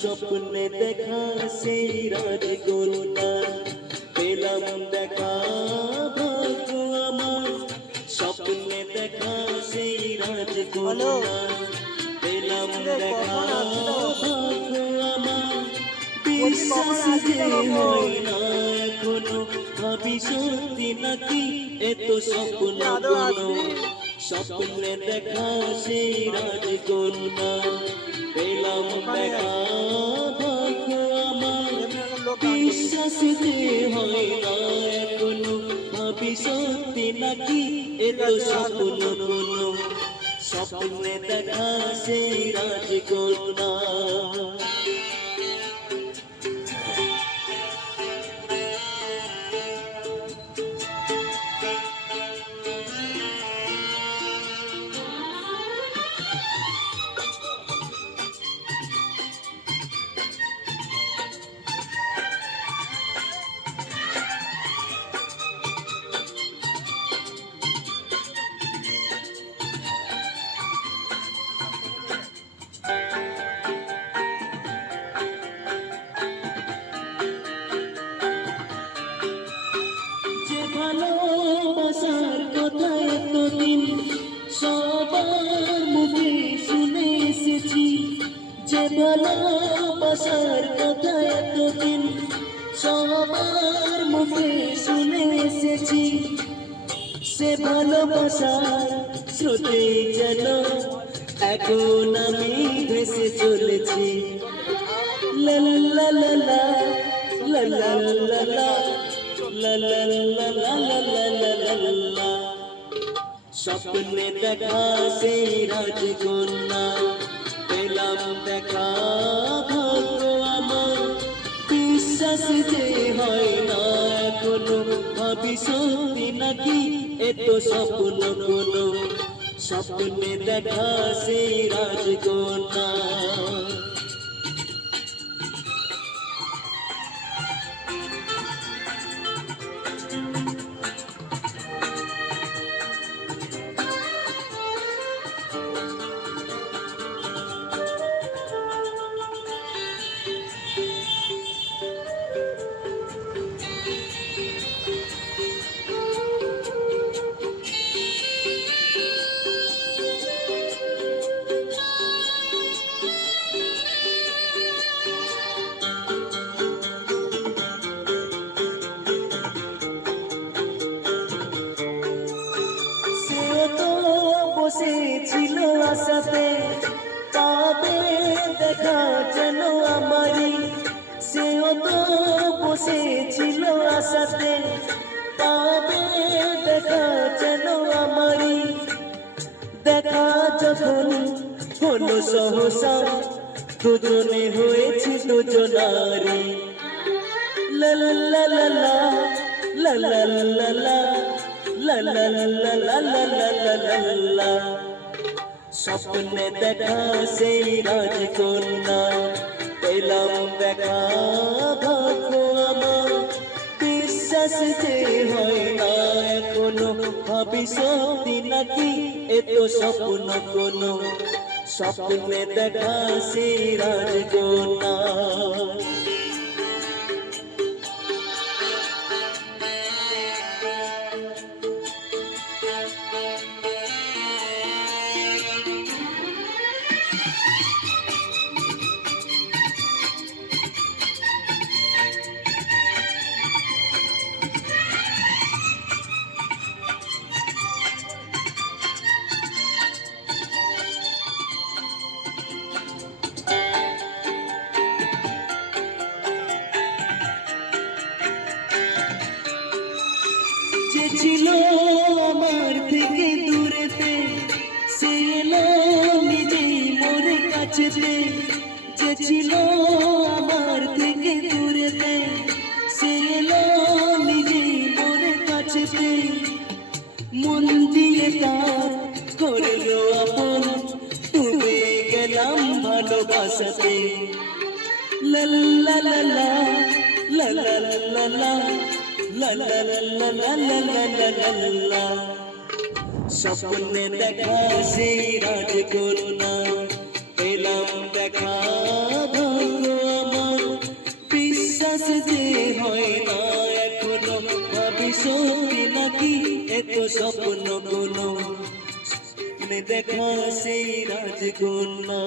স্বপ্নে দেখা সেই রাজকন্যা পেলাম দেখা ভাগ্য আমার। স্বপ্নে দেখা সেই রাজকন্যা পেলাম দেখা ভাগ্য আমার। বিশ্বাস যে হয় না এখনো, ভাবি সত্যি নাকি এত স্বপ্ন কোনো। স্বপ্নে দেখা সেই রাজকন্যা পেলাম দেখা ভাগ্য আমার। বিশ্বাস যে হয় না এখনো, ভাবি সত্যি নাকি এত স্বপ্ন কোনো। স্বপ্নে দেখা সেই রাজকন্যা। ভালোবাসার কথা এতদিন সবার মুখে শুনে এসেছি, যে ভালোবাসার কথা এতদিন সবার মুখে শুনে এসেছি। সে ভালোবাসার স্রোতে যেন এখন আমি ভেসে চলেছি। লা লা লা লা লা লা লা লা লা লা লা লা লা লা লা লা। স্বপ্নে দেখা সেই রাজকন্যা পেলাম দেখা ভাগ্য আমার। বিশ্বাস যে হয় না এখনো, ভাবি সত্যি নাকি এত স্বপ্ন কোনো। স্বপ্নে দেখা সেই রাজকন্যা। বসেছিল আশাতে পাবে দেখা যেন আমারই। সেও তো বসেছিল আশাতে পাবে দেখা যেন আমারই। দেখা যখন হলো সহসা দুজনে হয়েছে দুজনারি। লা লা লা লা লা লা লা লা লা লা লা লা লা লা লা লা। স্বপ্নে দেখা সেই রাজকন্যা পেলাম দেখা ভাগ্য আমার। বিশ্বাস যে হয় না এখনো, ভাবি সত্যি নাকি এত স্বপ্ন কোনো। স্বপ্নে দেখা সেই রাজকন্যা। ছিল আমার থেকে দূরেতে, সে এলো নিজেই মোর কাছেতে। যে ছিল আমার থেকে দূরেতে, সে এলো নিজেই মোর কাছেতে। মন দিয়ে তার করলো আপন, ডুবে গেলাম ভালোবাসাতে। লা লা লা লা লা লা লা লা লা লা লা লা লা লা লা। স্বপ্নে দেখা সেই রাজকন্যা, পেলাম দেখা ভাগ্য আমার। বিশ্বাস যে হয় না এখনো, ভাবি সত্যি নাকি এত স্বপ্ন কোনো, দেখা সেই রাজকন্যা।